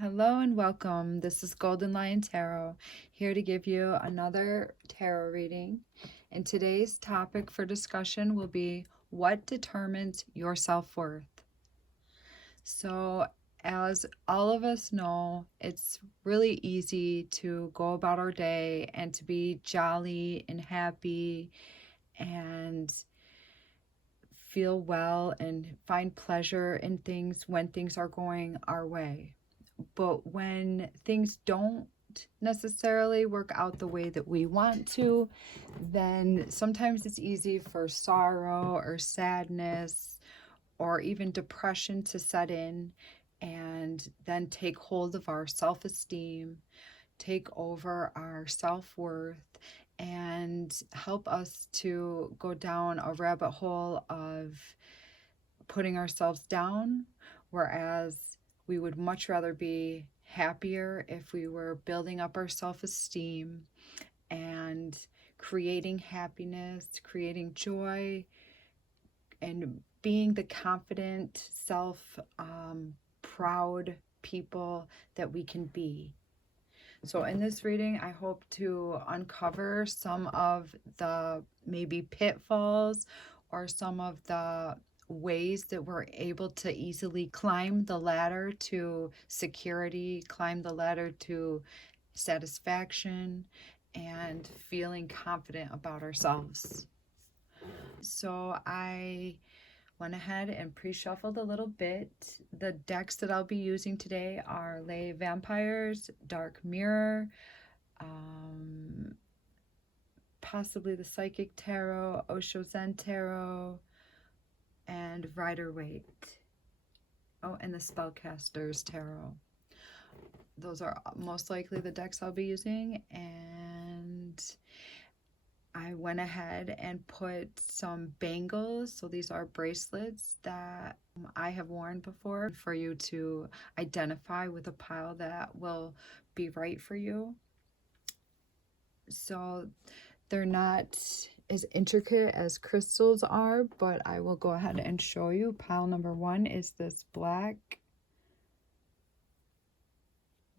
Hello and welcome. This is Golden Lion Tarot, here to give you another tarot reading. And today's topic for discussion will be what determines your self-worth. So, as all of us know, it's really easy to go about our day and to be jolly and happy and feel well and find pleasure in things when things are going our way. But when things don't necessarily work out the way that we want to, then sometimes it's easy for sorrow or sadness or even depression to set in and then take hold of our self-esteem, take over our self-worth, and help us to go down a rabbit hole of putting ourselves down, whereas we would much rather be happier if we were building up our self-esteem and creating happiness, creating joy, and being the confident, proud people that we can be. So in this reading, I hope to uncover some of the maybe pitfalls or some of the ways that we're able to easily climb the ladder to security, climb the ladder to satisfaction, and feeling confident about ourselves. So I went ahead and pre-shuffled a little bit. The decks that I'll be using today are Lay Vampires, Dark Mirror, possibly the Psychic Tarot, Osho Zen Tarot, and Rider-Waite. Oh, and the Spellcaster's Tarot. Those are most likely the decks I'll be using, and I went ahead and put some bangles, so these are bracelets that I have worn before, for you to identify with a pile that will be right for you. So they're not as intricate as crystals are, but I will go ahead and show you. Pile number one is this black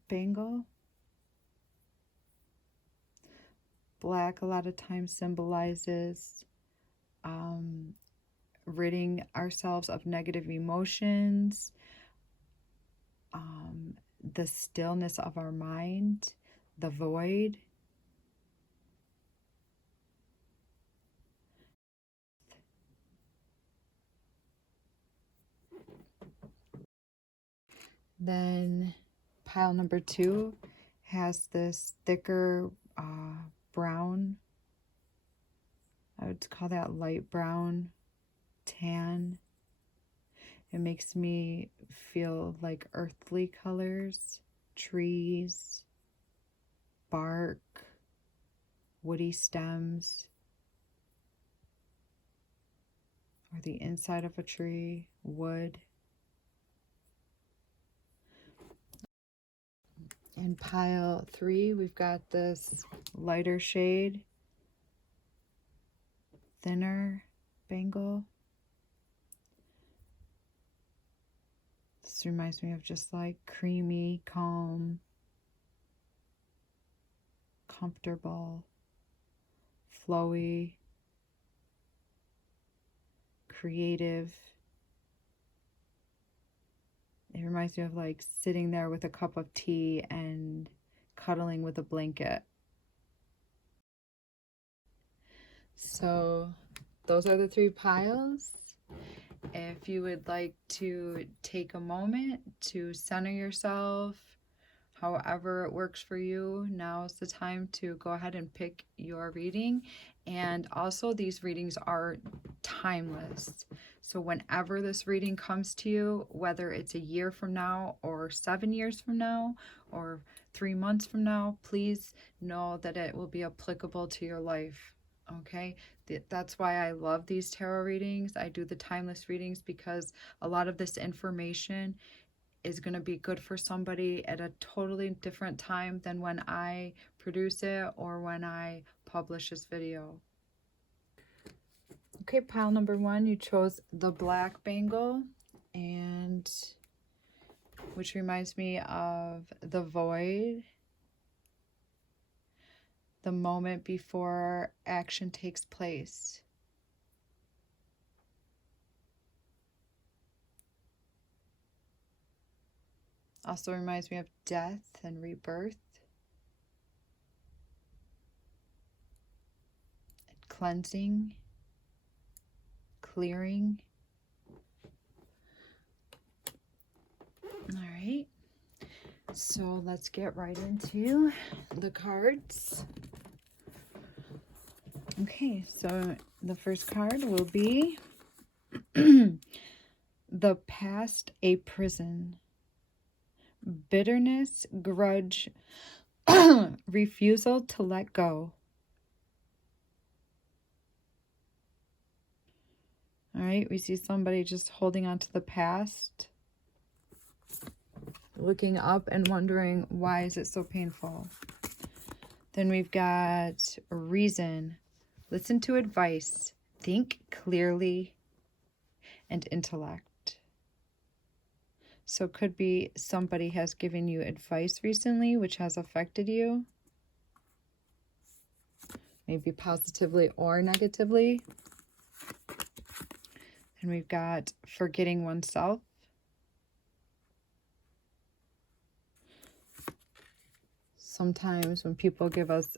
bangle. Black a lot of times symbolizes ridding ourselves of negative emotions, the stillness of our mind, the void. Then pile number two has this thicker brown, I would call that light brown tan. It makes me feel like earthly colors, trees, bark, woody stems, or the inside of a tree, wood. In pile three, we've got this lighter shade, thinner bangle. This reminds me of just like creamy, calm, comfortable, flowy, creative. It reminds me of like sitting there with a cup of tea and cuddling with a blanket. So those are the three piles. If you would like to take a moment to center yourself, however it works for you, now is the time to go ahead and pick your reading. And also, these readings are timeless. So whenever this reading comes to you, whether it's a year from now or 7 years from now or 3 months from now, please know that it will be applicable to your life. Okay, that's why I love these tarot readings. I do the timeless readings because a lot of this information is going to be good for somebody at a totally different time than when I produce it or when I publish this video. Okay, pile number one, you chose the black bangle, and which reminds me of the void, the moment before action takes place. Also reminds me of death and rebirth, cleansing, clearing. All right, so let's get right into the cards. Okay, so the first card will be the past, a prison. Bitterness, grudge, refusal to let go. All right, we see somebody just holding on to the past, looking up and wondering, why is it so painful? Then we've got reason, listen to advice, think clearly, and intellect. So it could be somebody has given you advice recently which has affected you, maybe positively or negatively. And we've got forgetting oneself. Sometimes when people give us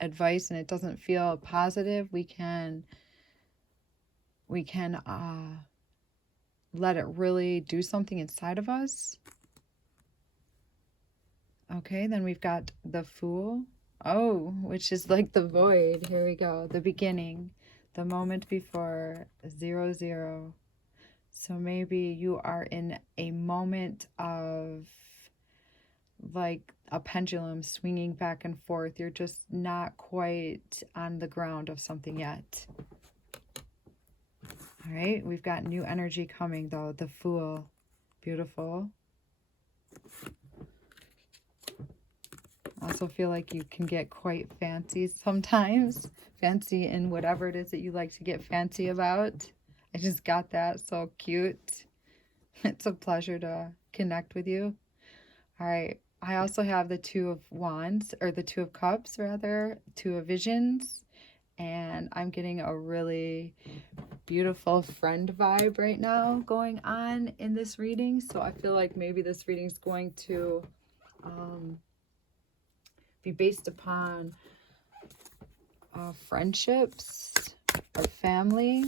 advice and it doesn't feel positive, we can let it really do something inside of us. Okay, then we've got the Fool. Oh, which is like the void. Here we go. The beginning, the moment before 0, 0. So maybe you are in a moment of like a pendulum swinging back and forth. You're just not quite on the ground of something yet. All right, we've got new energy coming though. The Fool. Beautiful. Also feel like you can get quite fancy sometimes. Fancy in whatever it is that you like to get fancy about. I just got that. So cute. It's a pleasure to connect with you. All right. I also have the Two of Wands, or the Two of Cups rather, Two of Visions. And I'm getting a really beautiful friend vibe right now going on in this reading. So I feel like maybe this reading is going to be based upon friendships or family.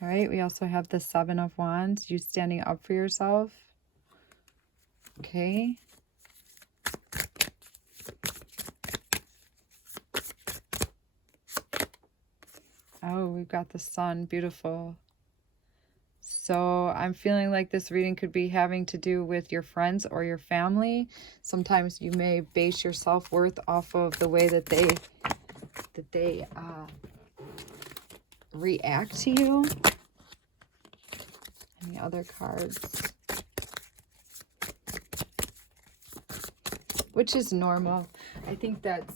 All right, we also have the Seven of Wands, you standing up for yourself. Okay. Oh, we've got the Sun, beautiful. So I'm feeling like this reading could be having to do with your friends or your family. Sometimes you may base your self-worth off of the way that they react to you. Any other cards? Which is normal. I think that's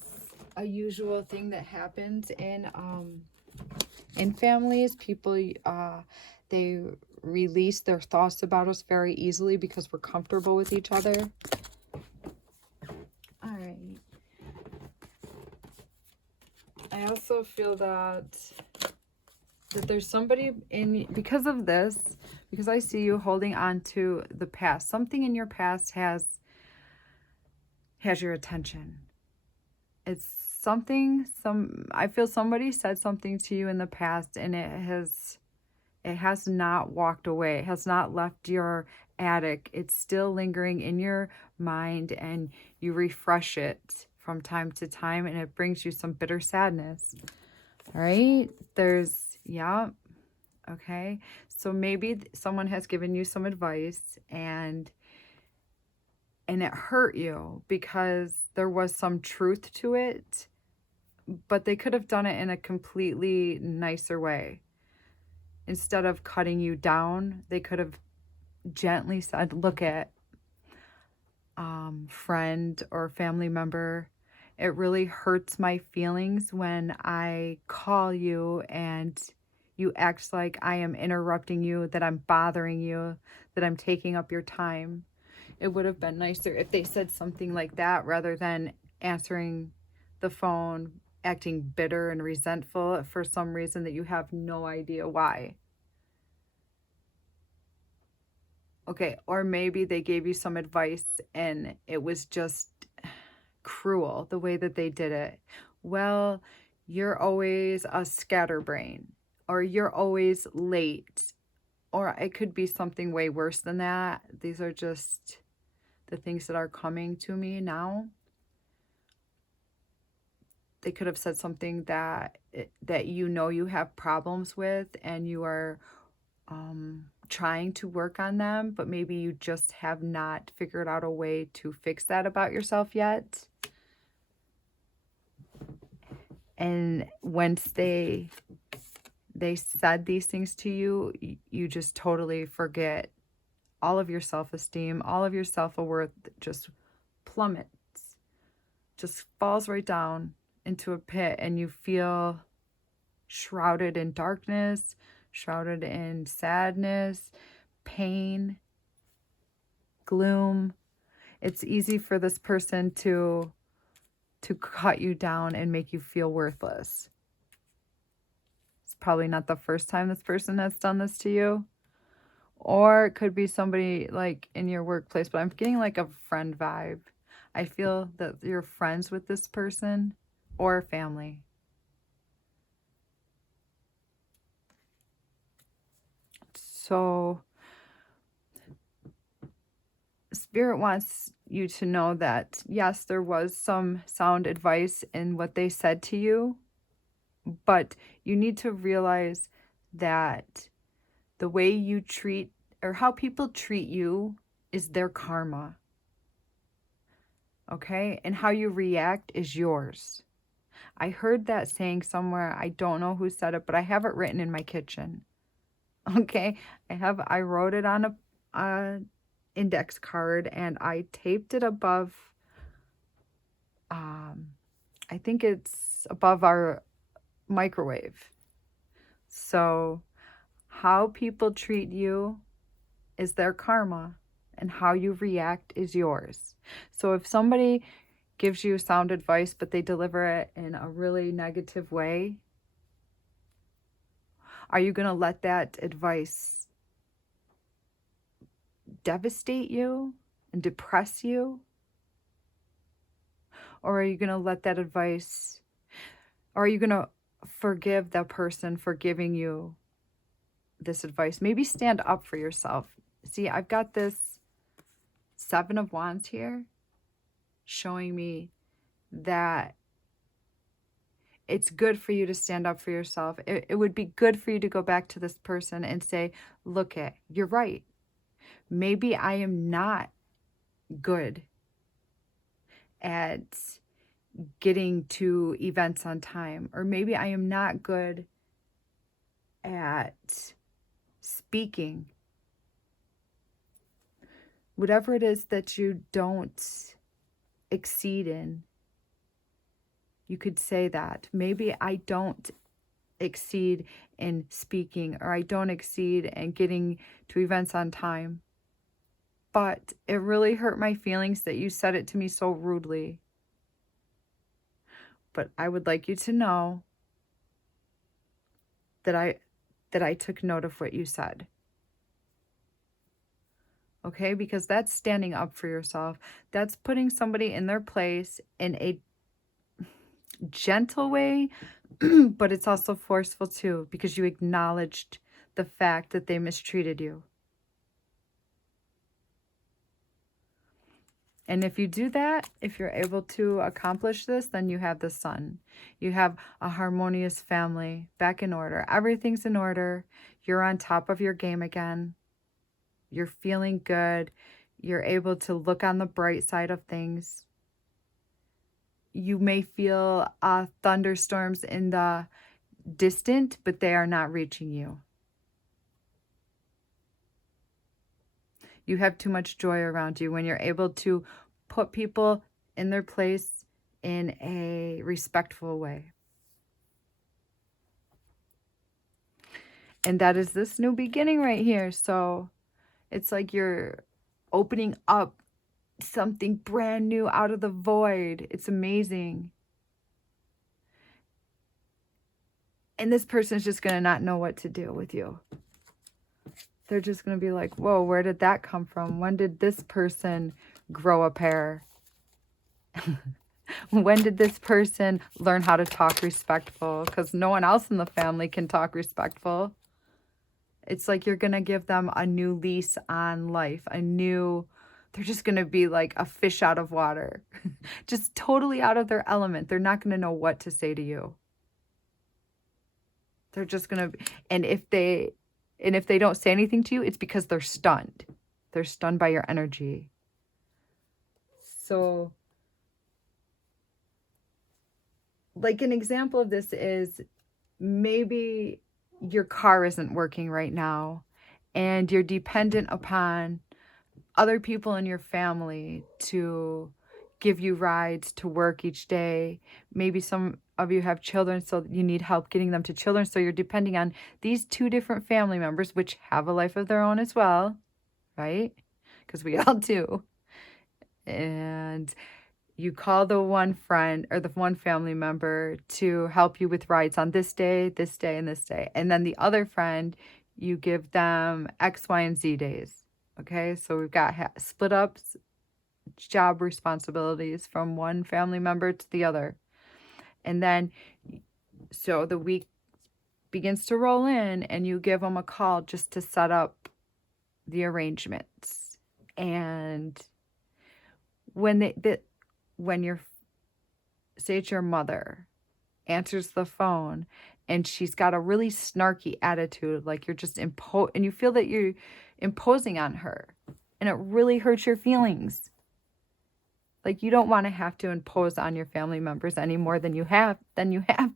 a usual thing that happens in families. People they release their thoughts about us very easily because we're comfortable with each other. All right. I also feel that there's somebody in, because of this, because I see you holding on to the past. Something in your past has your attention. It's something, I feel somebody said something to you in the past and it has not walked away. It has not left your attic. It's still lingering in your mind and you refresh it from time to time and it brings you some bitter sadness. All right. Yeah. Okay. So maybe someone has given you some advice and it hurt you because there was some truth to it, but they could have done it in a completely nicer way. Instead of cutting you down, they could have gently said, look at friend or family member, it really hurts my feelings when I call you and you act like I am interrupting you, that I'm bothering you, that I'm taking up your time. It would have been nicer if they said something like that rather than answering the phone, acting bitter and resentful for some reason that you have no idea why. Okay, or maybe they gave you some advice and it was just cruel the way that they did it. Well, you're always a scatterbrain, or you're always late, or it could be something way worse than that. These are just the things that are coming to me now. They could have said something that you have problems with and you are trying to work on them, but maybe you just have not figured out a way to fix that about yourself yet. And once they said these things to you, you just totally forget. All of your self-esteem, all of your self-worth just plummets, just falls right down into a pit, and you feel shrouded in darkness, shrouded in sadness, pain, gloom. It's easy for this person to cut you down and make you feel worthless. It's probably not the first time this person has done this to you. Or it could be somebody like in your workplace, but I'm getting like a friend vibe. I feel that you're friends with this person or family. So Spirit wants you to know that, yes, there was some sound advice in what they said to you, but you need to realize that the way you treat or how people treat you is their karma. Okay? And how you react is yours. I heard that saying somewhere. I don't know who said it, but I have it written in my kitchen. Okay? I wrote it on a index card and I taped it above, I think it's above our microwave. So how people treat you is their karma, and how you react is yours. So if somebody gives you sound advice, but they deliver it in a really negative way, are you going to let that advice devastate you and depress you? Or are you going to let that advice, or are you going to forgive that person for giving you this advice? Maybe stand up for yourself. See, I've got this 7 of Wands here showing me that it's good for you to stand up for yourself. It would be good for you to go back to this person and say, look, you're right. Maybe I am not good at getting to events on time, or maybe I am not good at speaking. Whatever it is that you don't exceed in, you could say that. Maybe I don't exceed in speaking, or I don't exceed in getting to events on time. But it really hurt my feelings that you said it to me so rudely. But I would like you to know that I took note of what you said. Okay? Because that's standing up for yourself. That's putting somebody in their place in a gentle way, but it's also forceful too, because you acknowledged the fact that they mistreated you. And if you do that, if you're able to accomplish this, then you have the sun. You have a harmonious family back in order. Everything's in order. You're on top of your game again. You're feeling good. You're able to look on the bright side of things. You may feel thunderstorms in the distant, but they are not reaching you. You have too much joy around you when you're able to put people in their place in a respectful way. And that is this new beginning right here. So it's like you're opening up something brand new out of the void. It's amazing. And this person's just going to not know what to do with you. They're just going to be like, whoa, where did that come from? When did this person grow a pair? When did this person learn how to talk respectful? Because no one else in the family can talk respectful. It's like you're going to give them a new lease on life, they're just going to be like a fish out of water, just totally out of their element. They're not going to know what to say to you. They're just going to, and if they don't say anything to you, it's because they're stunned. They're stunned by your energy. So, like an example of this is maybe your car isn't working right now and you're dependent upon other people in your family to give you rides to work each day. Maybe some of you have children, so you need help getting them to children. So you're depending on these two different family members, which have a life of their own as well, right? Because we all do. And you call the one friend or the one family member to help you with rides on this day, and this day. And then the other friend, you give them X, Y, and Z days. Okay, so we've got split up job responsibilities from one family member to the other. And then, so the week begins to roll in and you give them a call just to set up the arrangements. And when your, say it's your mother, answers the phone and she's got a really snarky attitude, like you're just and you feel that you're imposing on her, and it really hurts your feelings. Like you don't want to have to impose on your family members any more than you have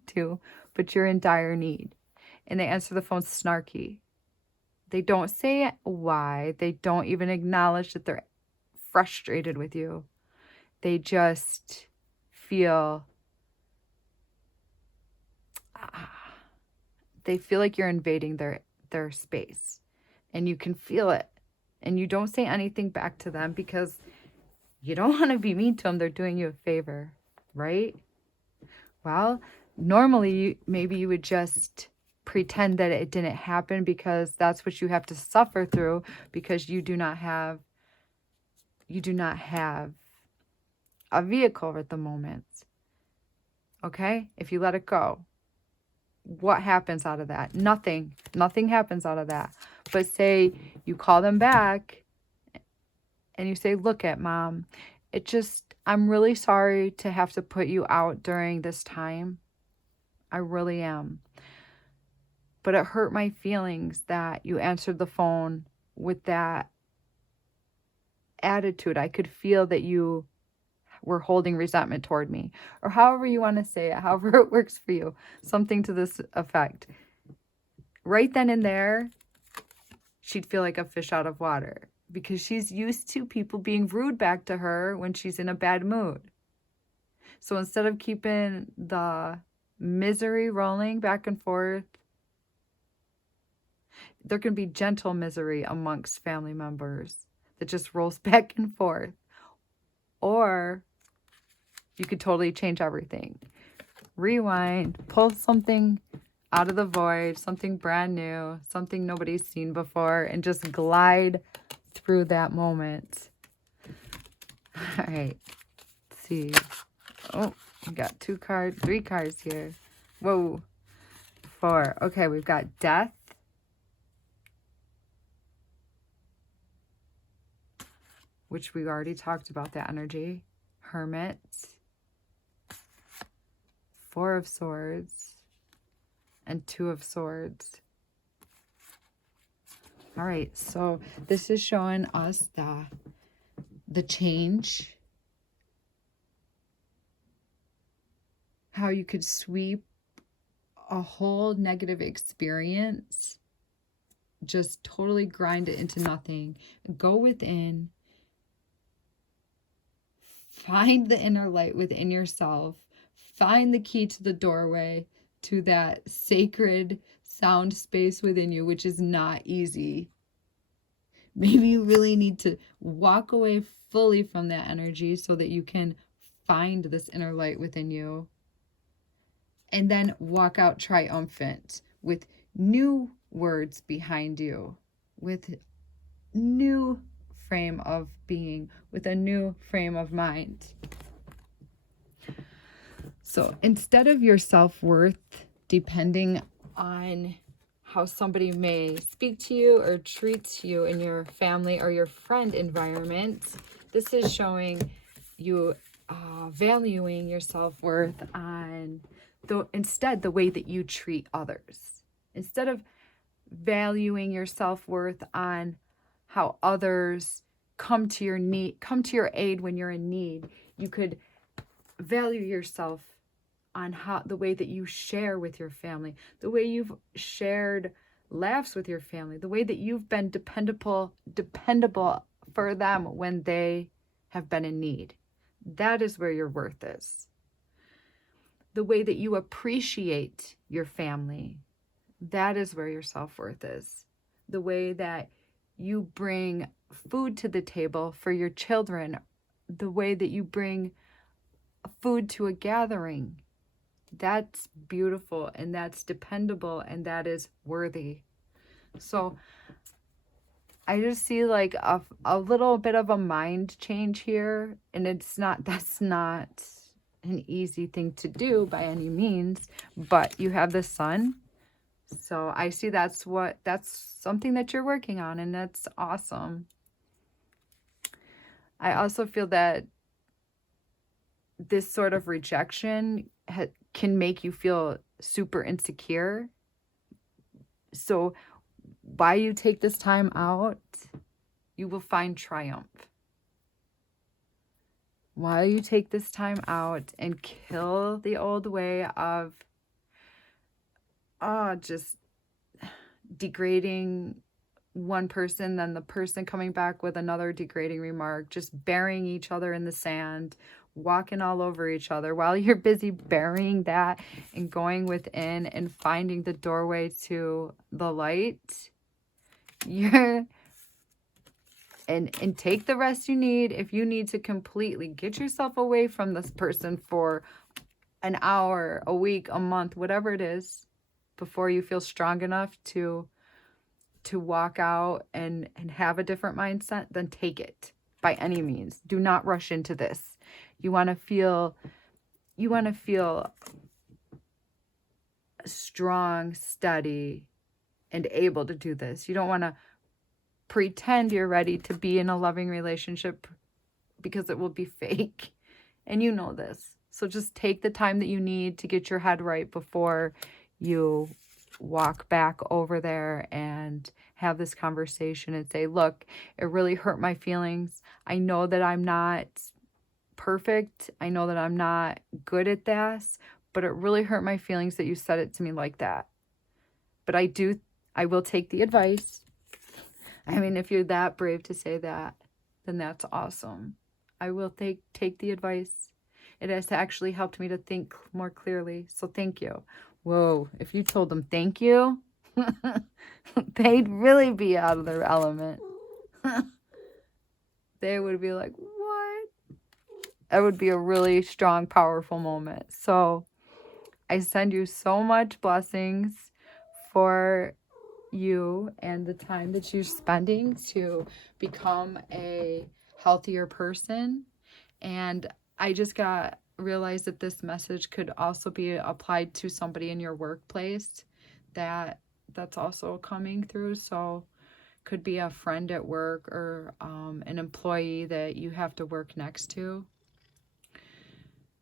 to, but you're in dire need. And they answer the phone snarky. They don't say why. They don't even acknowledge that they're frustrated with you. They just feel like you're invading their space, and you can feel it, and you don't say anything back to them because you don't want to be mean to them. They're doing you a favor, right? Well, normally maybe you would just pretend that it didn't happen because that's what you have to suffer through, because you do not have a vehicle at the moment. Okay? If you let it go, what happens out of that? Nothing happens out of that. But say you call them back and you say, look at Mom, I'm really sorry to have to put you out during this time. I really am. But it hurt my feelings that you answered the phone with that attitude. I could feel that you were holding resentment toward me, or however you want to say it, however it works for you, something to this effect. Right then and there, she'd feel like a fish out of water because she's used to people being rude back to her when she's in a bad mood. So instead of keeping the misery rolling back and forth, there can be gentle misery amongst family members that just rolls back and forth. Or you could totally change everything. Rewind, pull something out of the void, something brand new, something nobody's seen before, and just glide through that moment. All right, let's see. Oh, we got 3 cards here. Whoa, 4. Okay, we've got death, which we already talked about that energy. Hermit, 4 of Swords, and 2 of Swords. All right, so this is showing us the change, how you could sweep a whole negative experience, just totally grind it into nothing. Go within, find the inner light within yourself, find the key to the doorway to that sacred sound space within you, which is not easy. Maybe you really need to walk away fully from that energy so that you can find this inner light within you. And then walk out triumphant with new words behind you, with new frame of being, with a new frame of mind. So instead of your self-worth depending on how somebody may speak to you or treat you in your family or your friend environment, this is showing you valuing your self-worth on instead the way that you treat others. Instead of valuing your self-worth on how others come to your aid when you're in need, you could value yourself on how the way that you share with your family, the way you've shared laughs with your family, the way that you've been dependable for them when they have been in need. That is where your worth is. The way that you appreciate your family, that is where your self-worth is. The way that you bring food to the table for your children, the way that you bring food to a gathering, that's beautiful and that's dependable and that is worthy. So I just see like a little bit of a mind change here, and that's not an easy thing to do by any means, but you have the sun. So I see that's something that you're working on, and that's awesome. I also feel that this sort of rejection can make you feel super insecure. So while you take this time out, you will find triumph. While you take this time out and kill the old way of just degrading one person, then the person coming back with another degrading remark, just burying each other in the sand, walking all over each other, while you're busy burying that and going within and finding the doorway to the light, and take the rest you need. If you need to completely get yourself away from this person for an hour, a week, a month, whatever it is, before you feel strong enough to walk out and have a different mindset, then take it by any means. Do not rush into this. You want to feel strong, steady, and able to do this. You don't want to pretend you're ready to be in a loving relationship, because it will be fake. And you know this. So just take the time that you need to get your head right before you walk back over there and have this conversation and say, look, it really hurt my feelings. I know that I'm not perfect. I know that I'm not good at this, but it really hurt my feelings that you said it to me like that. But I will take the advice. I mean, if you're that brave to say that, then that's awesome. I will take the advice. It has actually helped me to think more clearly. So thank you. Whoa, if you told them thank you, they'd really be out of their element. They would be like, what? That would be a really strong, powerful moment. So I send you so much blessings for you and the time that you're spending to become a healthier person. And I just realized that this message could also be applied to somebody in your workplace that's also coming through. So could be a friend at work or an employee that you have to work next to.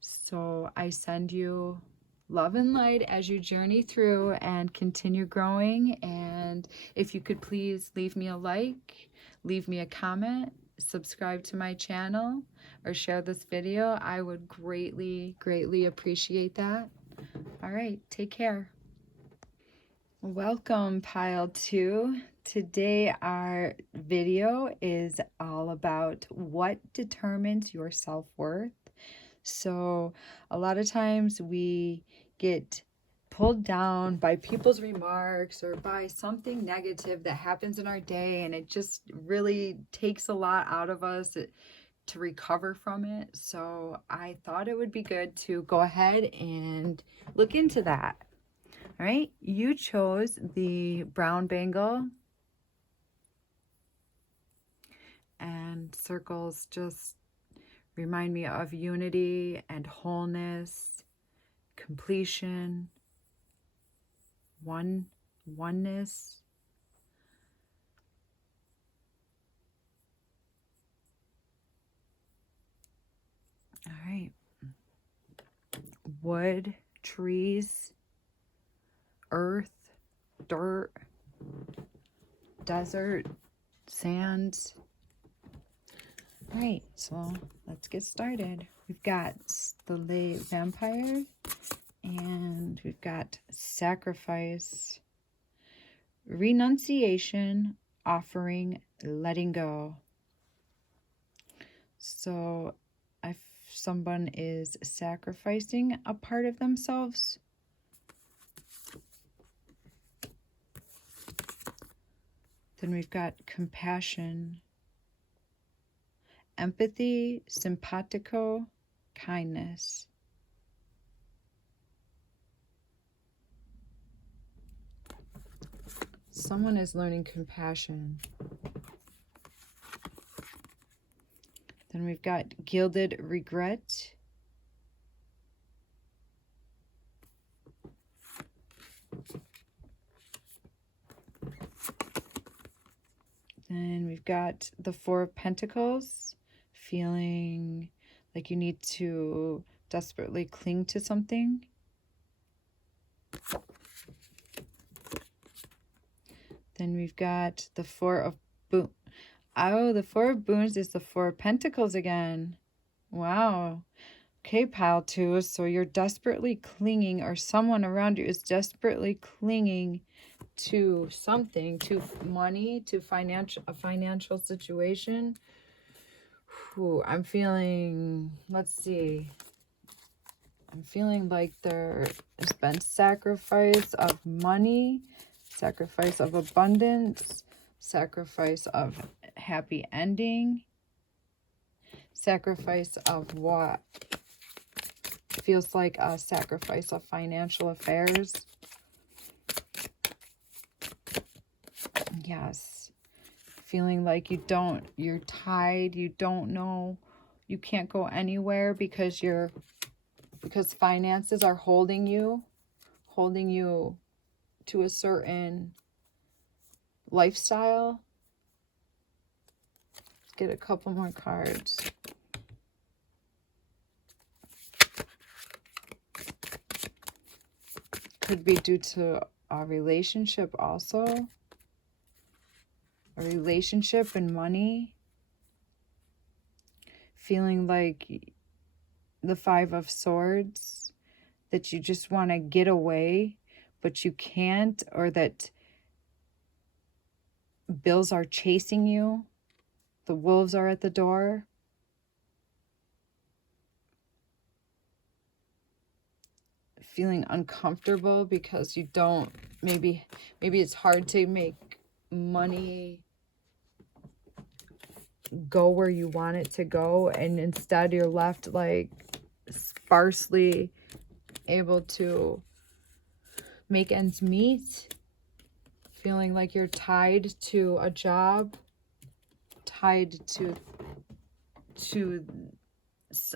So I send you love and light as you journey through and continue growing. And if you could please leave me a like, leave me a comment, subscribe to my channel, or share this video, I would greatly, greatly appreciate that. All right, take care. Welcome, Pile 2. Today our video is all about what determines your self-worth. So a lot of times we get pulled down by people's remarks or by something negative that happens in our day, and it just really takes a lot out of us to recover from it. So I thought it would be good to go ahead and look into that. All right, you chose the brown bangle, and circles just remind me of unity and wholeness, completion, oneness. All right. Wood, trees, earth, dirt, desert, sand. All right, so let's get started. We've got the late vampire, and we've got sacrifice, renunciation, offering, letting go. So if someone is sacrificing a part of themselves, then we've got compassion, empathy, simpatico, kindness. Someone is learning compassion. Then we've got gilded regret, then we've got the Four of Pentacles, feeling like you need to desperately cling to something. Then we've got the Four of Boons. Oh, the Four of Boons is the Four of Pentacles again. Wow. Okay, pile two. So you're desperately clinging, or someone around you is desperately clinging to something, to money, to a financial situation. Ooh, I'm feeling, let's see. I'm feeling like there has been sacrifice of money, sacrifice of abundance, sacrifice of happy ending, sacrifice of what feels like a sacrifice of financial affairs. Yes. Feeling like you're tied, you don't know, you can't go anywhere because finances are holding you to a certain lifestyle. Let's get a couple more cards. Could be due to a relationship also. A relationship and money. Feeling like the Five of Swords, that you just want to get away, but you can't, or that bills are chasing you. The wolves are at the door. Feeling uncomfortable because you don't, maybe it's hard to make money go where you want it to go, and instead you're left like sparsely able to make ends meet. Feeling like you're tied to a job, tied to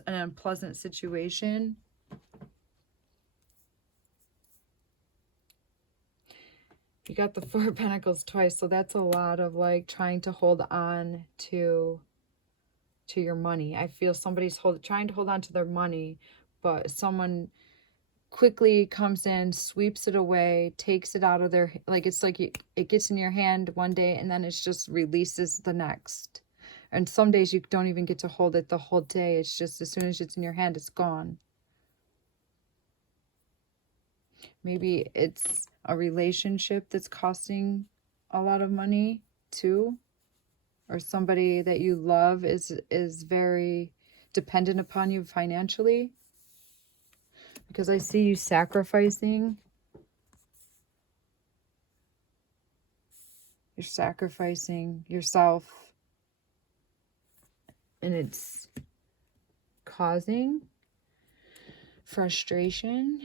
an unpleasant situation. You got the Four of Pentacles twice, so that's a lot of like trying to hold on to your money. I feel somebody's trying to hold on to their money, but someone quickly comes in, sweeps it away, takes it out of their, like it's like it gets in your hand one day and then it just releases the next. And some days you don't even get to hold it the whole day. It's just as soon as it's in your hand, it's gone. Maybe it's a relationship that's costing a lot of money too, or somebody that you love is very dependent upon you financially, because I see you sacrificing You're sacrificing yourself, and it's causing frustration.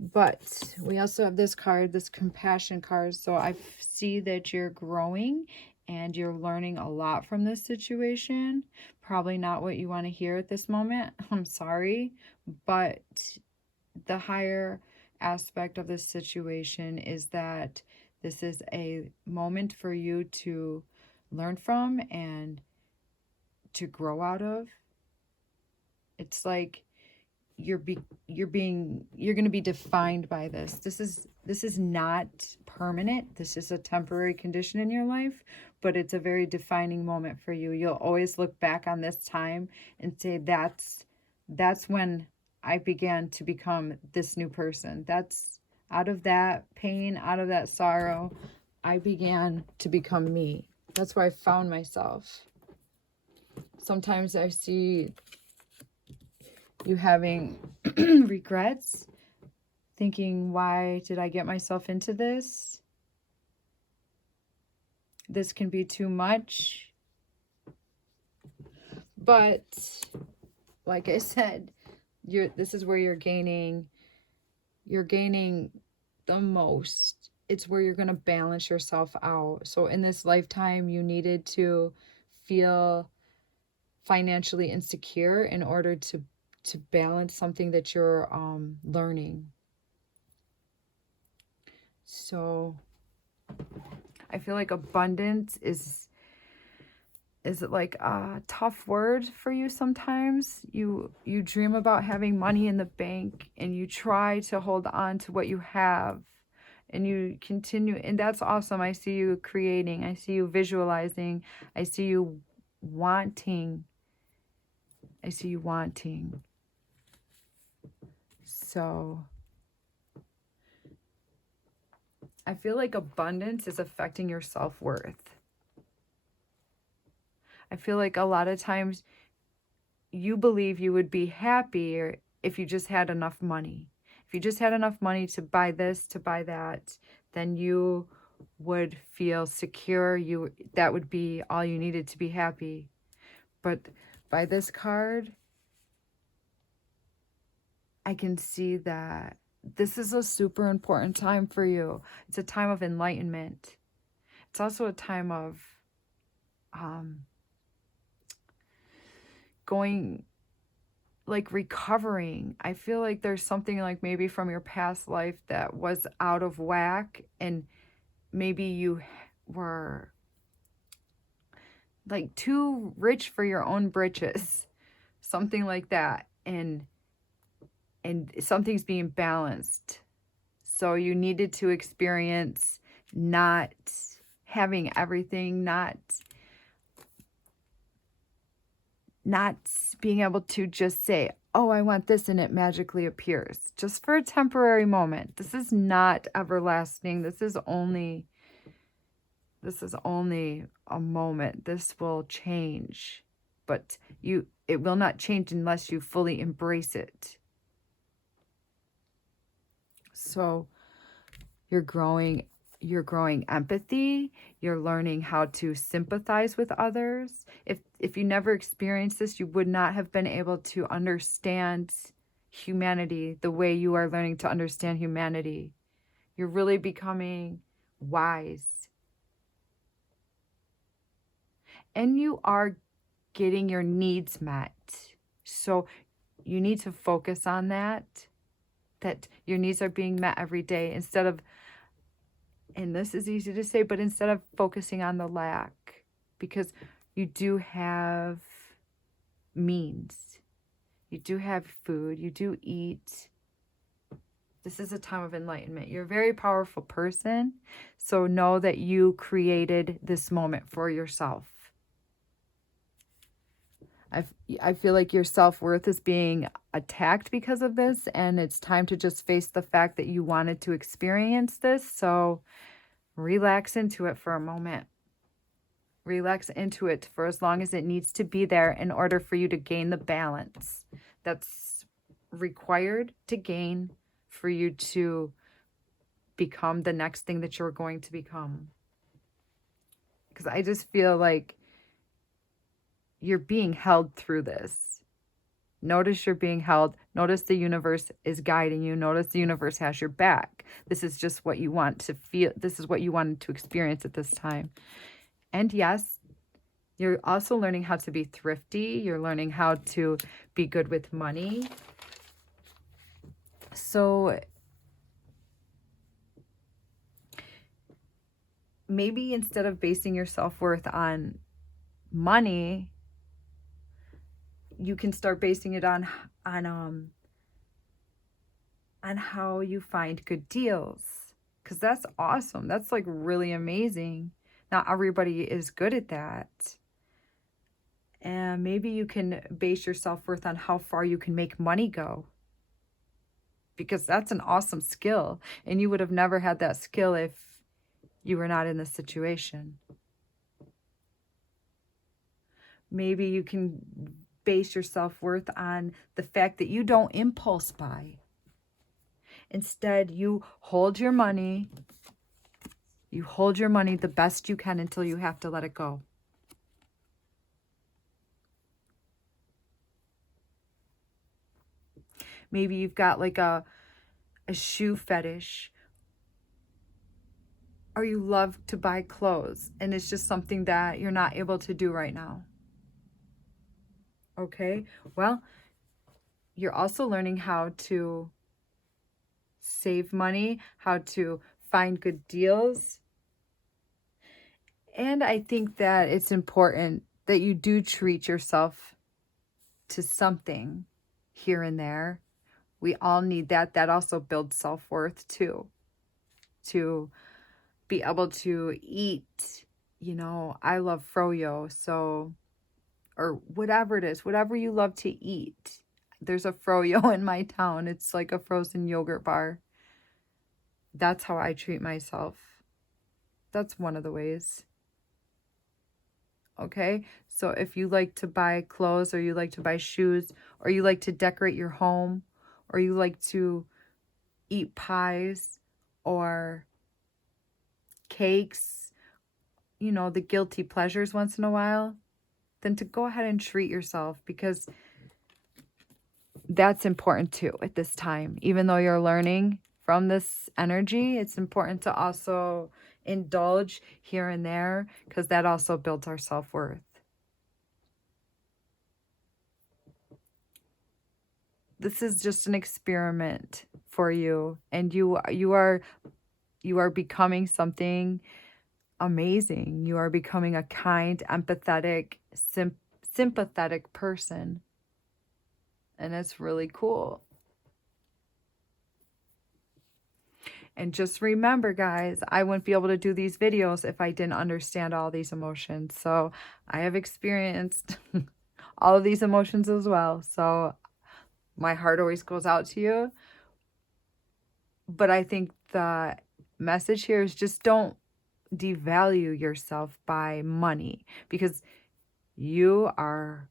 But we also have this card, this compassion card. So I see that you're growing and you're learning a lot from this situation. Probably not what you want to hear at this moment. I'm sorry. But the higher aspect of this situation is that this is a moment for you to learn from and to grow out of. It's like you're going to be defined by this. This is not permanent. This is a temporary condition in your life, but it's a very defining moment for you. You'll always look back on this time and say, that's when I began to become this new person. That's out of that pain, out of that sorrow, I began to become me. That's where I found myself. Sometimes I see you having regrets, thinking, why did I get myself into this? This can be too much. But like I said, this is where you're gaining the most. It's where you're going to balance yourself out. So in this lifetime, you needed to feel financially insecure in order to balance something that you're learning. So I feel like abundance is like a tough word for you sometimes. You dream about having money in the bank and you try to hold on to what you have and you continue, and that's awesome. I see you creating, I see you visualizing, I see you wanting. So I feel like abundance is affecting your self-worth. I feel like a lot of times you believe you would be happier if you just had enough money. If you just had enough money to buy this, to buy that, then you would feel secure. That would be all you needed to be happy. But by this card, I can see that this is a super important time for you. It's a time of enlightenment. It's also a time of going, like, recovering. I feel like there's something like maybe from your past life that was out of whack, and maybe you were like too rich for your own britches, something like that, and something's being balanced. So you needed to experience not having everything, not being able to just say, oh, I want this, and it magically appears just for a temporary moment. This is not everlasting. This is only a moment. This will change, but it will not change unless you fully embrace it. So you're growing empathy. You're learning how to sympathize with others. If you never experienced this, you would not have been able to understand humanity the way you are learning to understand humanity. You're really becoming wise. And you are getting your needs met. So you need to focus on that your needs are being met every day, instead of, and this is easy to say, but instead of focusing on the lack, because you do have means. You do have food. You do eat. This is a time of enlightenment. You're a very powerful person. So know that you created this moment for yourself. I feel like your self-worth is being attacked because of this, and it's time to just face the fact that you wanted to experience this. So relax into it for a moment. Relax into it for as long as it needs to be there in order for you to gain the balance that's required to gain for you to become the next thing that you're going to become. because I just feel like you're being held through this. Notice you're being held. Notice the universe is guiding you. Notice the universe has your back. This is just what you want to feel. This is what you wanted to experience at this time. And yes, you're also learning how to be thrifty. You're learning how to be good with money. So maybe instead of basing your self-worth on money, you can start basing it on how you find good deals, because that's awesome. That's like really amazing. Not everybody is good at that. And maybe you can base your self-worth on how far you can make money go, because that's an awesome skill, and you would have never had that skill if you were not in this situation. Maybe you can base your self-worth on the fact that you don't impulse buy. Instead, you hold your money. You hold your money the best you can until you have to let it go. Maybe you've got like a shoe fetish, or you love to buy clothes and it's just something that you're not able to do right now. Okay, well, you're also learning how to save money, how to find good deals. And I think that it's important that you do treat yourself to something here and there. We all need that. That also builds self-worth too. To be able to eat, I love froyo, so, or whatever it is, whatever you love to eat. There's a froyo in my town. It's like a frozen yogurt bar. That's how I treat myself. That's one of the ways. Okay, so if you like to buy clothes, or you like to buy shoes, or you like to decorate your home, or you like to eat pies or cakes, the guilty pleasures once in a while, then to go ahead and treat yourself, because that's important too at this time. Even though you're learning from this energy, it's important to also indulge here and there, because that also builds our self-worth. This is just an experiment for you, and you are becoming something amazing. You are becoming a kind, empathetic, sympathetic person, and it's really cool. And just remember, guys, I wouldn't be able to do these videos if I didn't understand all these emotions. So I have experienced all of these emotions as well. So my heart always goes out to you. But I think the message here is just don't devalue yourself by money, because you are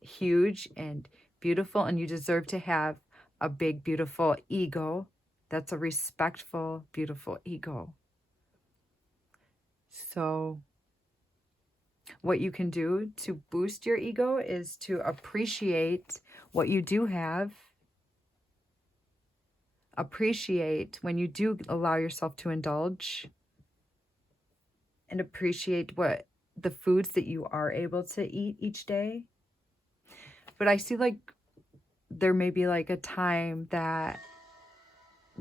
huge and beautiful, and you deserve to have a big, beautiful ego. That's a respectful, beautiful ego. So what you can do to boost your ego is to appreciate what you do have. Appreciate when you do allow yourself to indulge, and appreciate what the foods that you are able to eat each day. But I see like there may be like a time that,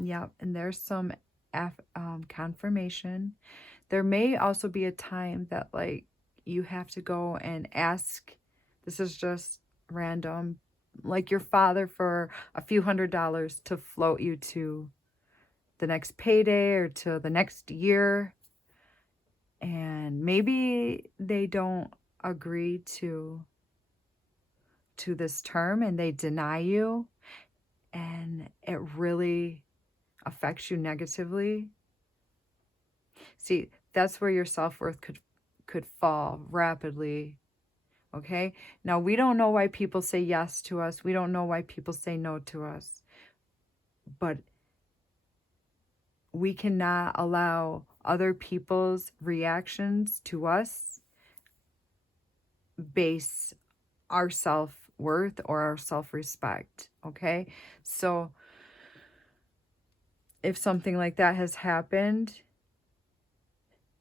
yeah, and there's some confirmation. There may also be a time that like you have to go and ask, this is just random, like your father for a few $100s to float you to the next payday or to the next year. And maybe they don't agree to this term, and they deny you, and it really affects you negatively. See, that's where your self-worth could fall rapidly. Okay? Now, we don't know why people say yes to us. We don't know why people say no to us. But we cannot allow other people's reactions to us base our self-worth or our self-respect, okay? So if something like that has happened,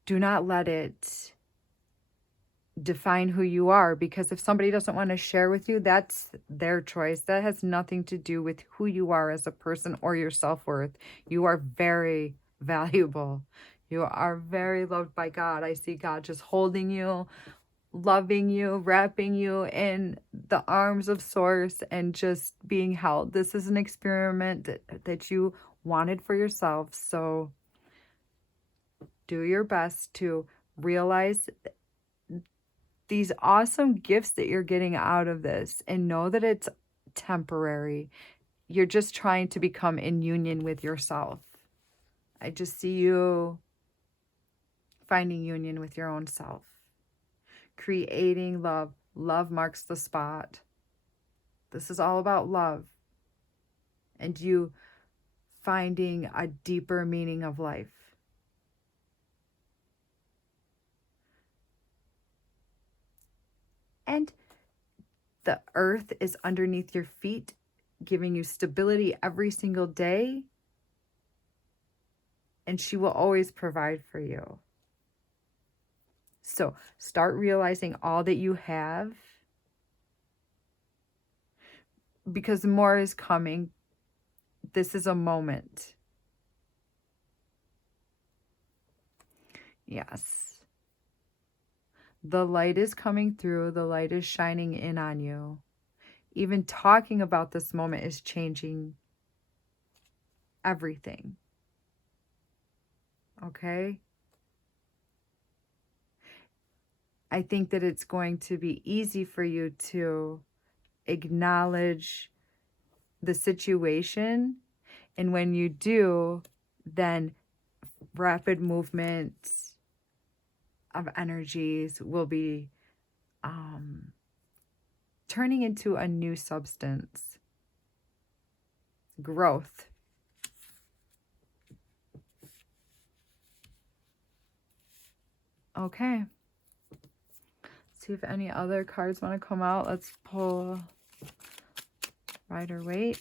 do not let it define who you are, because if somebody doesn't want to share with you, that's their choice. That has nothing to do with who you are as a person or your self-worth. You are very valuable. You are very loved by God. I see God just holding you, loving you, wrapping you in the arms of Source and just being held. This is an experiment that you wanted for yourself. So do your best to realize these awesome gifts that you're getting out of this and know that it's temporary. You're just trying to become in union with yourself. I just see you finding union with your own self, creating love. Love marks the spot. This is all about love and you finding a deeper meaning of life. And the earth is underneath your feet, giving you stability every single day. And she will always provide for you. So start realizing all that you have, because more is coming. This is a moment. Yes. The light is coming through. The light is shining in on you. Even talking about this moment is changing everything. Okay? I think that it's going to be easy for you to acknowledge the situation. And when you do, then rapid movements of energies will be turning into a new substance. Growth. Okay. See if any other cards want to come out. Let's pull Rider-Waite.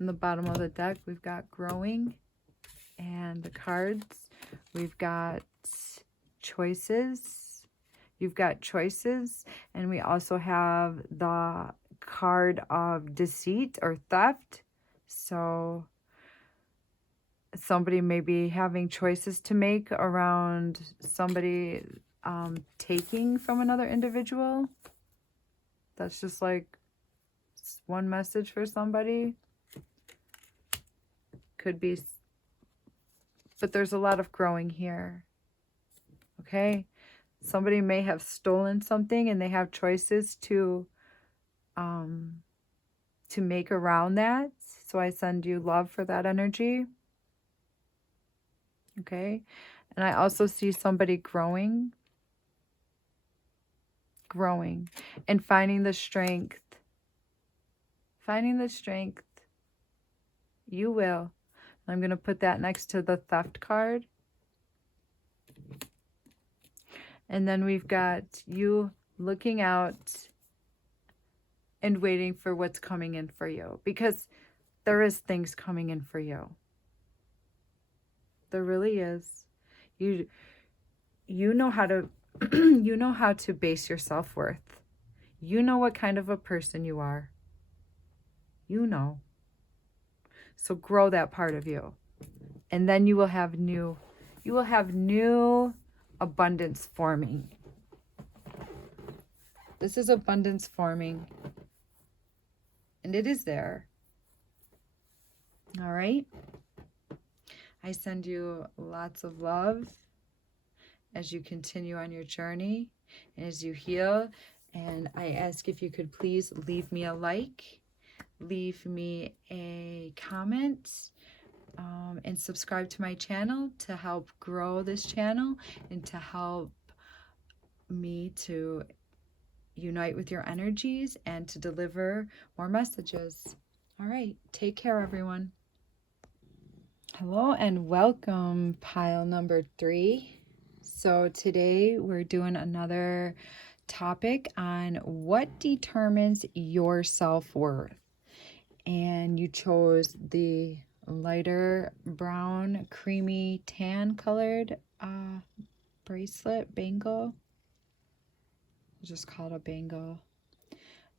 On the bottom of the deck, we've got Growing. And the cards, we've got Choices. You've got Choices. And we also have the card of Deceit or Theft. So somebody may be having choices to make around somebody taking from another individual. That's just like one message for somebody. Could be, but there's a lot of growing here. Okay? Somebody may have stolen something and they have choices to make around that. So I send you love for that energy. Okay? And I also see somebody growing and finding the strength. Finding the strength. You will. I'm going to put that next to the Theft card. And then we've got you looking out and waiting for what's coming in for you, because there is things coming in for you. There really is. You know how to you know how to base your self-worth. You know what kind of a person you are. You know. So grow that part of you. And then you will have new abundance forming. This is abundance forming. And it is there. All right. I send you lots of love as you continue on your journey and as you heal. And I ask if you could please leave me a like, leave me a comment, and subscribe to my channel to help grow this channel and to help me to unite with your energies and to deliver more messages. All right, take care, everyone. Hello and welcome, pile number 3. So today we're doing another topic on what determines your self-worth. And you chose the lighter brown, creamy, tan colored bracelet, bangle. I'll just call it a bangle.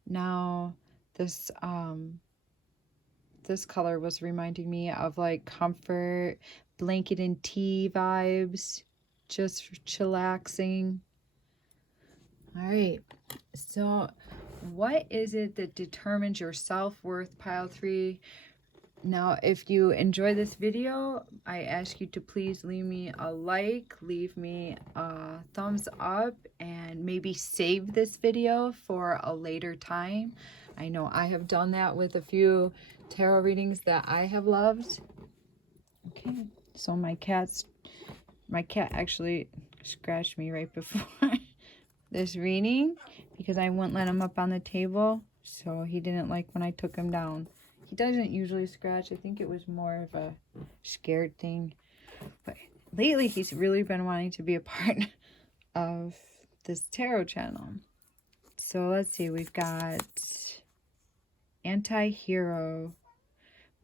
Now, this color was reminding me of like comfort, blanket and tea vibes, just chillaxing. All right, so what is it that determines your self-worth, pile 3? Now, if you enjoy this video, I ask you to please leave me a like, leave me a thumbs up, and maybe save this video for a later time. I know I have done that with a few tarot readings that I have loved. Okay, so my cat actually scratched me right before this reading because I wouldn't let him up on the table, so he didn't like when I took him down. He doesn't usually scratch. I think it was more of a scared thing. But lately, he's really been wanting to be a part of this tarot channel. So let's see. We've got anti-hero,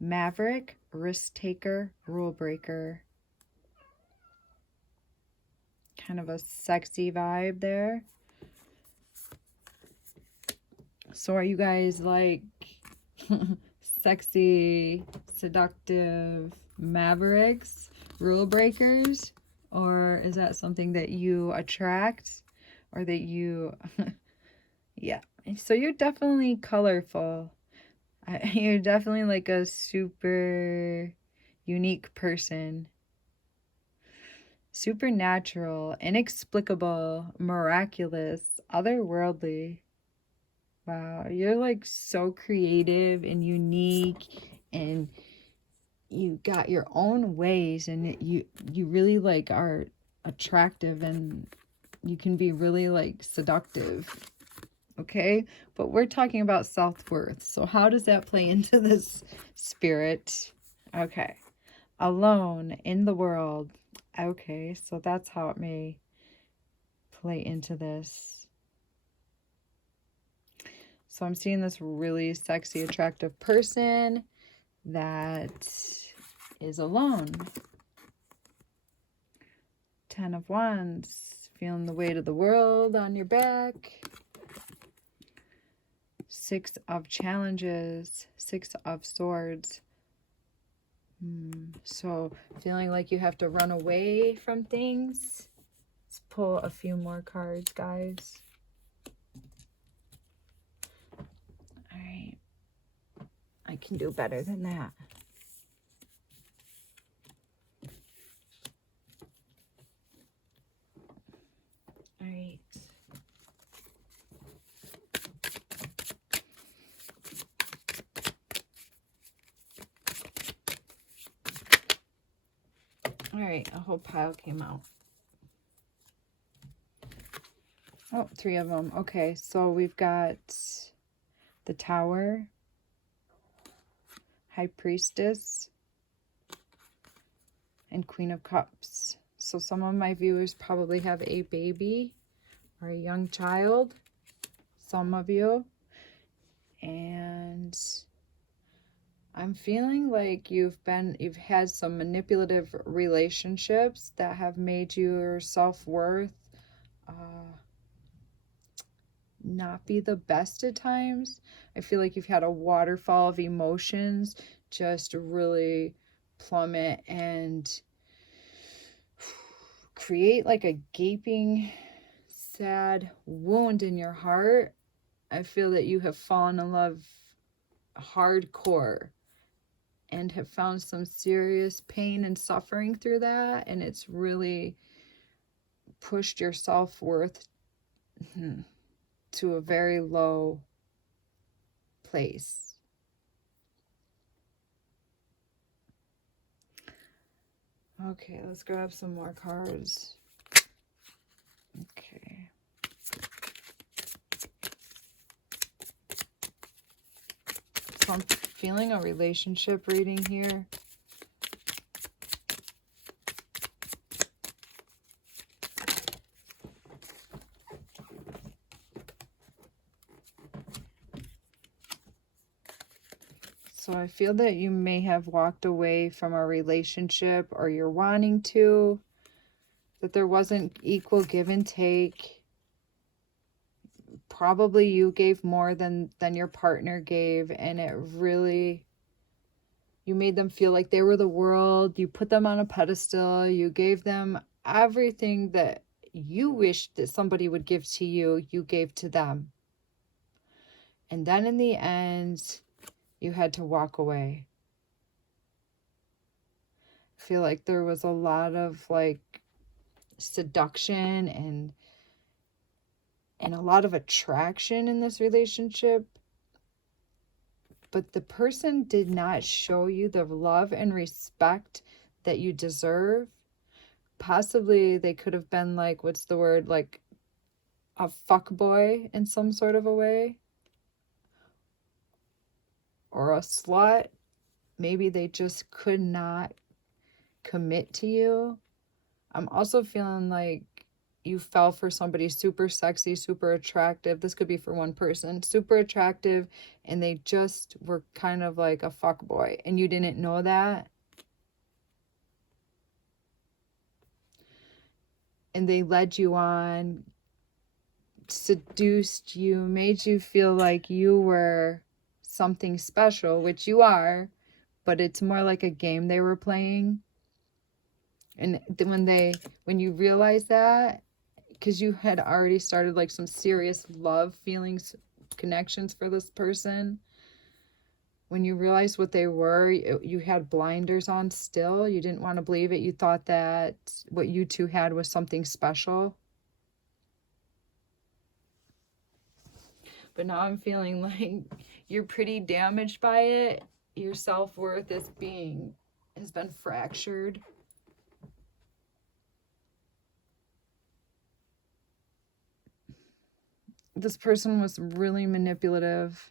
maverick, risk taker, rule breaker. Kind of a sexy vibe there. So are you guys like sexy, seductive mavericks, rule breakers? Or is that something that you attract or that you, yeah. So you're definitely colorful. You're definitely like a super unique person. Supernatural, inexplicable, miraculous, otherworldly. Wow, you're like so creative and unique, and you got your own ways, and you really like are attractive, and you can be really like seductive. Okay, but we're talking about self-worth. So how does that play into this spirit? Okay, alone in the world. Okay, so that's how it may play into this. So I'm seeing this really sexy, attractive person that is alone. 10 of Wands, feeling the weight of the world on your back. 6 of Challenges, 6 of Swords. So feeling like you have to run away from things. Let's pull a few more cards, guys. All right. I can do better than that. All right. All right, a whole pile came out. Oh, 3 of them. Okay, so we've got the Tower, High Priestess, and Queen of Cups. So some of my viewers probably have a baby or a young child, some of you. And I'm feeling like you've had some manipulative relationships that have made your self-worth not be the best at times. I feel like you've had a waterfall of emotions just really plummet and create like a gaping, sad wound in your heart. I feel that you have fallen in love hardcore and have found some serious pain and suffering through that, and it's really pushed your self-worth to a very low place. Okay, let's grab some more cards. Okay. So I'm feeling a relationship reading here. So I feel that you may have walked away from a relationship, or you're wanting to, that there wasn't equal give and take. Probably you gave more than your partner gave, and it really, you made them feel like they were the world. You put them on a pedestal. You gave them everything that you wished that somebody would give to you, you gave to them. And then in the end, you had to walk away. I feel like there was a lot of like seduction and a lot of attraction in this relationship, but the person did not show you the love and respect that you deserve. Possibly they could have been like, what's the word, like a fuckboy in some sort of a way, or a slut. Maybe they just could not commit to you. I'm also feeling like you fell for somebody super sexy, super attractive. This could be for one person, super attractive, and they just were kind of like a fuckboy, and you didn't know that. And they led you on, seduced you, made you feel like you were something special, which you are, but it's more like a game they were playing. And when you realize that, because you had already started like some serious love feelings, connections for this person, when you realized what they were, you had blinders on still. You didn't want to believe it. You thought that what you two had was something special. But now I'm feeling like you're pretty damaged by it. Your self-worth has been fractured. This person was really manipulative.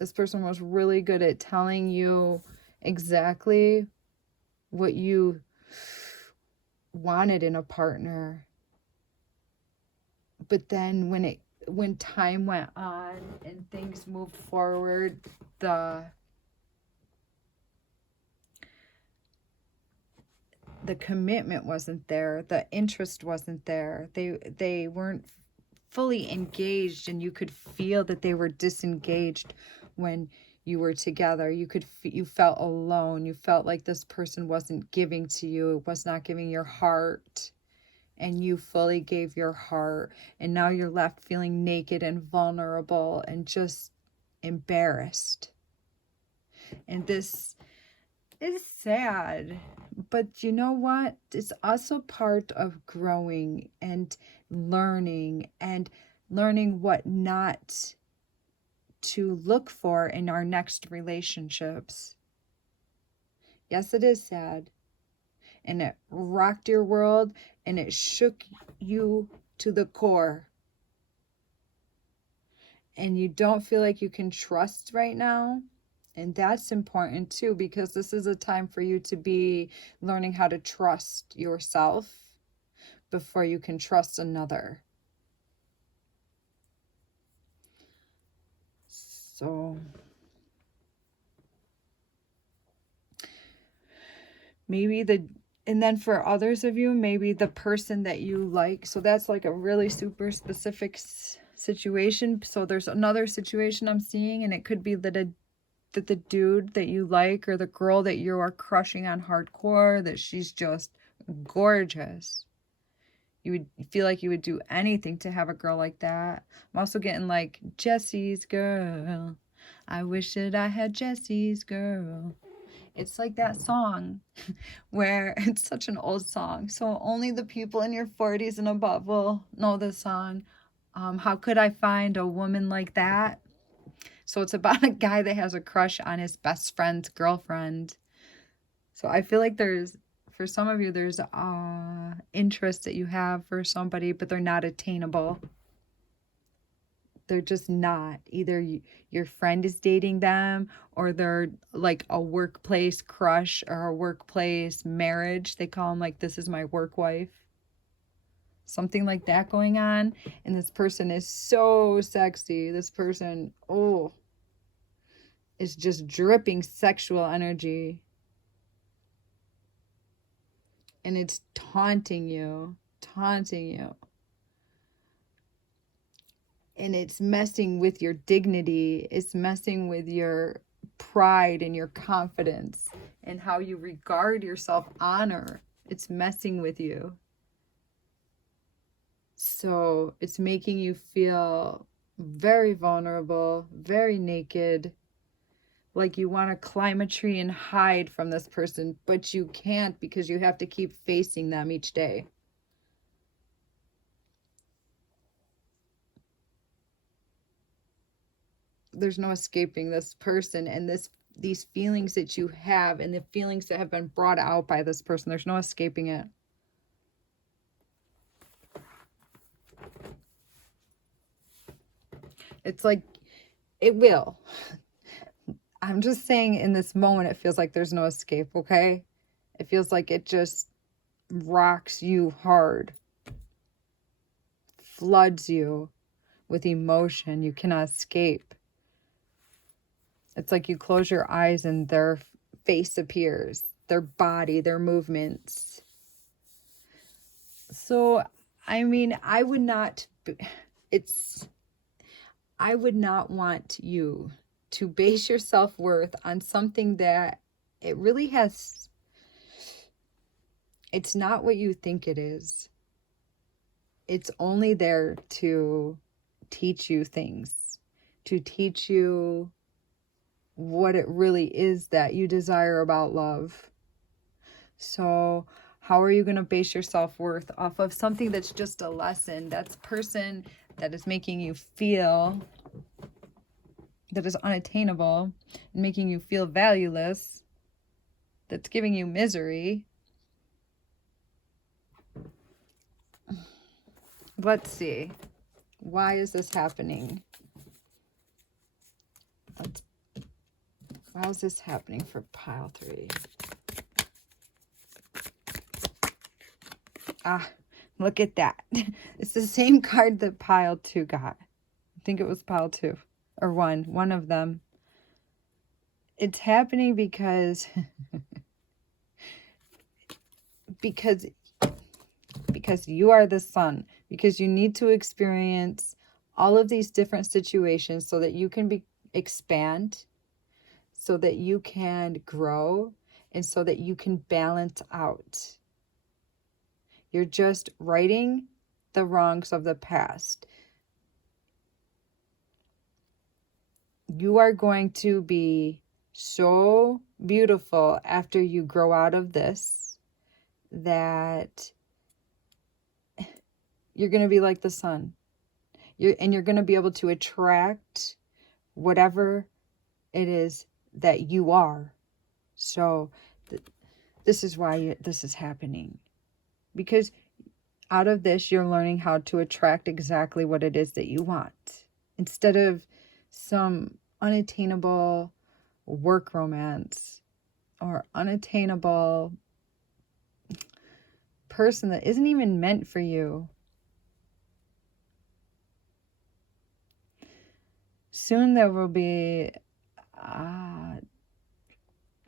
This person was really good at telling you exactly what you wanted in a partner. But then when time went on and things moved forward, the commitment wasn't there, the interest wasn't there. They weren't fully engaged, and you could feel that they were disengaged when you were together. You felt alone. You felt like this person wasn't giving to you, was not giving your heart, and you fully gave your heart, and now you're left feeling naked and vulnerable and just embarrassed. And this is sad, but you know what? It's also part of growing and learning what not to look for in our next relationships. Yes, it is sad, and it rocked your world, and it shook you to the core, and you don't feel like you can trust right now. And that's important too, because this is a time for you to be learning how to trust yourself before you can trust another. So and then for others of you, maybe the person that you like. So that's like a really super specific situation. So there's another situation I'm seeing, and it could be that the dude that you like, or the girl that you are crushing on hardcore, that she's just gorgeous. You would feel like you would do anything to have a girl like that. I'm also getting like Jesse's girl. I wish that I had Jesse's girl. It's like that song where it's such an old song. So only the people in your 40s and above will know the song. How could I find a woman like that? So it's about a guy that has a crush on his best friend's girlfriend. So I feel like for some of you, there's interest that you have for somebody, but they're not attainable. They're just not. Either your friend is dating them, or they're like a workplace crush or a workplace marriage. They call them like, this is my work wife. Something like that going on. And this person is so sexy. This person, oh, is just dripping sexual energy. And it's taunting you. Taunting you. And it's messing with your dignity. It's messing with your pride and your confidence and how you regard yourself, honor. It's messing with you. So it's making you feel very vulnerable, very naked, like you want to climb a tree and hide from this person, but you can't because you have to keep facing them each day. There's no escaping this person and these feelings that you have and the feelings that have been brought out by this person. There's no escaping it. It's like, it will. I'm just saying, in this moment, it feels like there's no escape, okay? It feels like it just rocks you hard, floods you with emotion. You cannot escape. It's like you close your eyes and their face appears, their body, their movements. So, I mean, I would not want you to base your self-worth on something that it really has. It's not what you think it is. It's only there to teach you things, to teach you what it really is that you desire about love. So how are you going to base your self-worth off of something that's just a lesson? That's a person that is making you feel that is unattainable and making you feel valueless, that's giving you misery. Let's see. Why is this happening? Why is this happening for pile 3? Ah, look at that. It's the same card that pile 2 got. I think it was pile 2 or 1. One of them. It's happening because because you are the sun, because you need to experience all of these different situations so that you can expand, so that you can grow, and so that you can balance out. You're just righting the wrongs of the past. You are going to be so beautiful after you grow out of this that you're going to be like the sun. You're going to be able to attract whatever it is that you are. So this is why this is happening. Because out of this, you're learning how to attract exactly what it is that you want. Instead of some unattainable work romance or unattainable person that isn't even meant for you. Soon there will be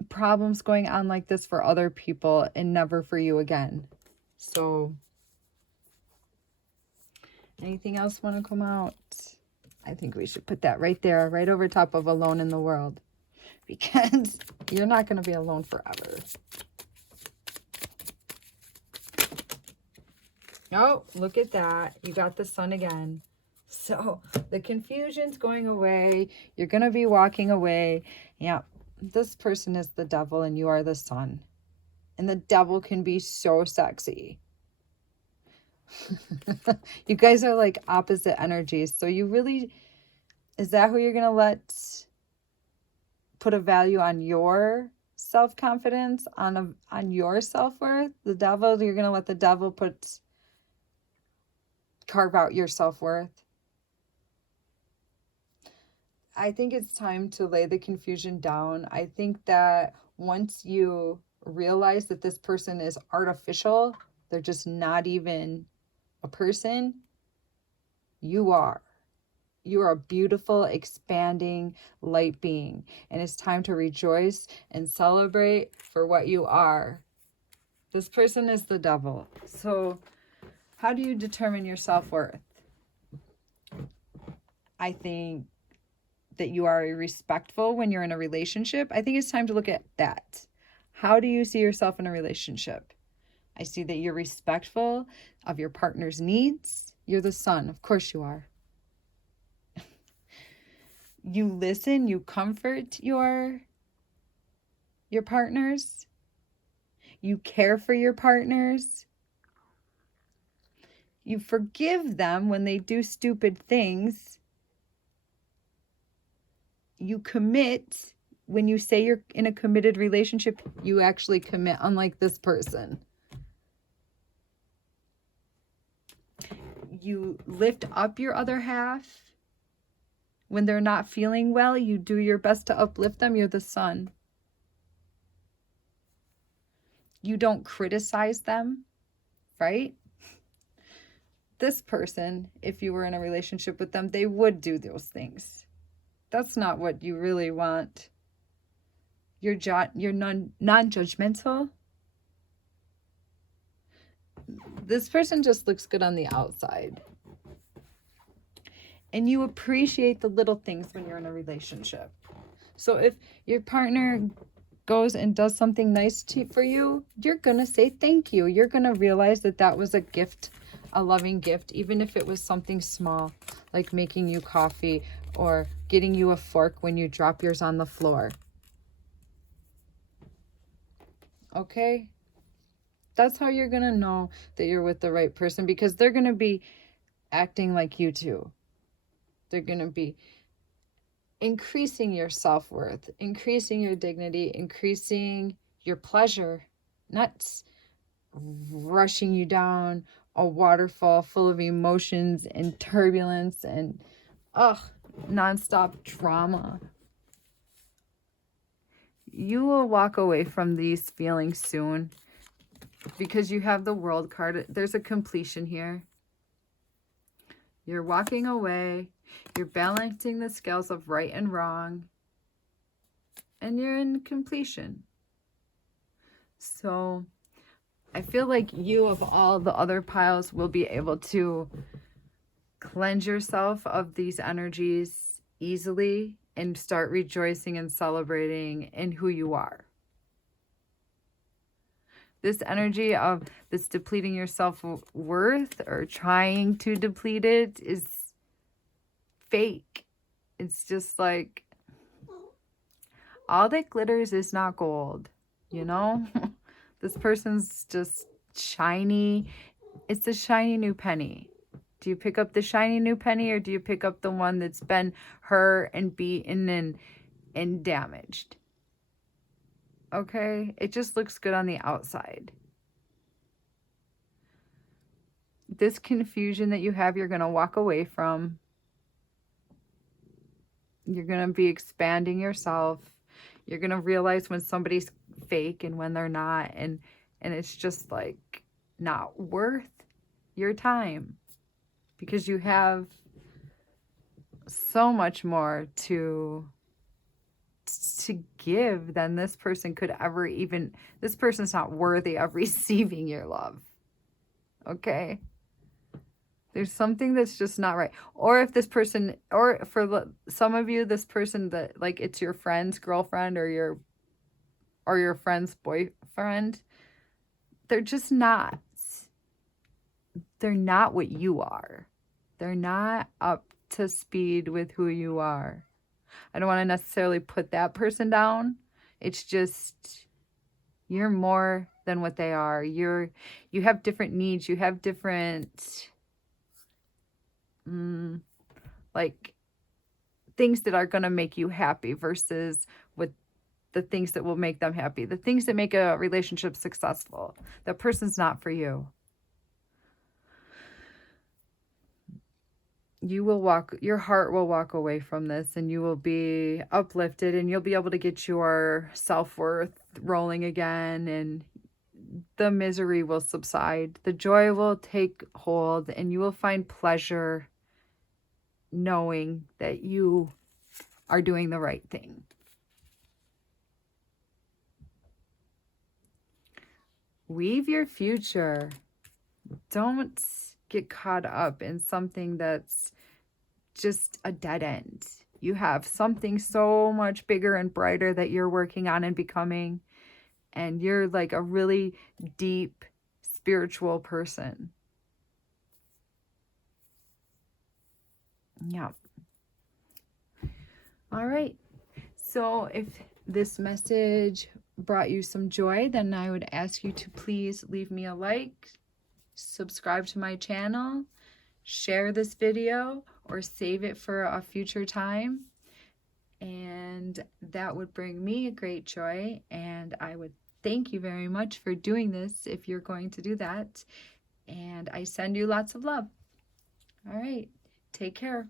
problems going on like this for other people and never for you again. So, anything else want to come out? I think we should put that right there, right over top of alone in the world. Because you're not going to be alone forever. Oh, look at that. You got the sun again. So the confusion's going away. You're going to be walking away. Yeah, this person is the devil and you are the sun. And the devil can be so sexy. You guys are like opposite energies. So you really, is that who you're going to put a value on your self-confidence, on your self-worth? The devil, you're going to let the devil carve out your self-worth? I think it's time to lay the confusion down. I think that once you realize that this person is artificial, they're just not even a person, you are. You are a beautiful, expanding light being. And it's time to rejoice and celebrate for what you are. This person is the devil. So, how do you determine your self-worth? I think that you are respectful when you're in a relationship. I think it's time to look at that. How do you see yourself in a relationship? I see that you're respectful of your partner's needs. You're the son. Of course you are. You listen, you comfort your partners. You care for your partners. You forgive them when they do stupid things. You commit. When you say you're in a committed relationship, you actually commit, unlike this person. You lift up your other half. When they're not feeling well, you do your best to uplift them. You're the sun. You don't criticize them, right? This person, if you were in a relationship with them, they would do those things. That's not what you really want. You're non-judgmental. This person just looks good on the outside. And you appreciate the little things when you're in a relationship. So if your partner goes and does something nice for you, you're going to say thank you. You're going to realize that that was a gift, a loving gift, even if it was something small, like making you coffee or getting you a fork when you drop yours on the floor. Okay? That's how you're going to know that you're with the right person, because they're going to be acting like you too. They're going to be increasing your self-worth, increasing your dignity, increasing your pleasure, not rushing you down a waterfall full of emotions and turbulence and nonstop drama. You will walk away from these feelings soon because you have the World card. There's a completion here. You're walking away. You're balancing the scales of right and wrong. And you're in completion. So I feel like you, of all the other piles, will be able to cleanse yourself of these energies easily and start rejoicing and celebrating in who you are. This energy of this depleting your self-worth or trying to deplete it is fake. It's just like, all that glitters is not gold, you know? This person's just shiny. It's a shiny new penny. Do you pick up the shiny new penny, or do you pick up the one that's been hurt and beaten and damaged? Okay? It just looks good on the outside. This confusion that you have, you're going to walk away from. You're going to be expanding yourself. You're going to realize when somebody's fake and when they're not. And it's just like not worth your time, because you have so much more to give than this person could ever even. This person's not worthy of receiving your love. Okay? There's something that's just not right. Or if this person, or for some of you, this person that, like, it's your friend's girlfriend or your friend's boyfriend, they're just not. They're not what you are. They're not up to speed with who you are. I don't want to necessarily put that person down. It's just, you're more than what they are. You have different needs. You have different like things that are going to make you happy versus with the things that will make them happy. The things that make a relationship successful. That person's not for you. you will walk, your heart will walk away from this, and you will be uplifted, and you'll be able to get your self-worth rolling again, and the misery will subside. The joy will take hold, and you will find pleasure knowing that you are doing the right thing. Weave your future. Don't get caught up in something that's just a dead end. You have something so much bigger and brighter that you're working on and becoming, and you're like a really deep spiritual person. Yeah. All right. So if this message brought you some joy, then I would ask you to please leave me a like, subscribe to my channel, share this video, or save it for a future time. And that would bring me a great joy, and I would thank you very much for doing this if you're going to do that. And I send you lots of love. All right. Take care.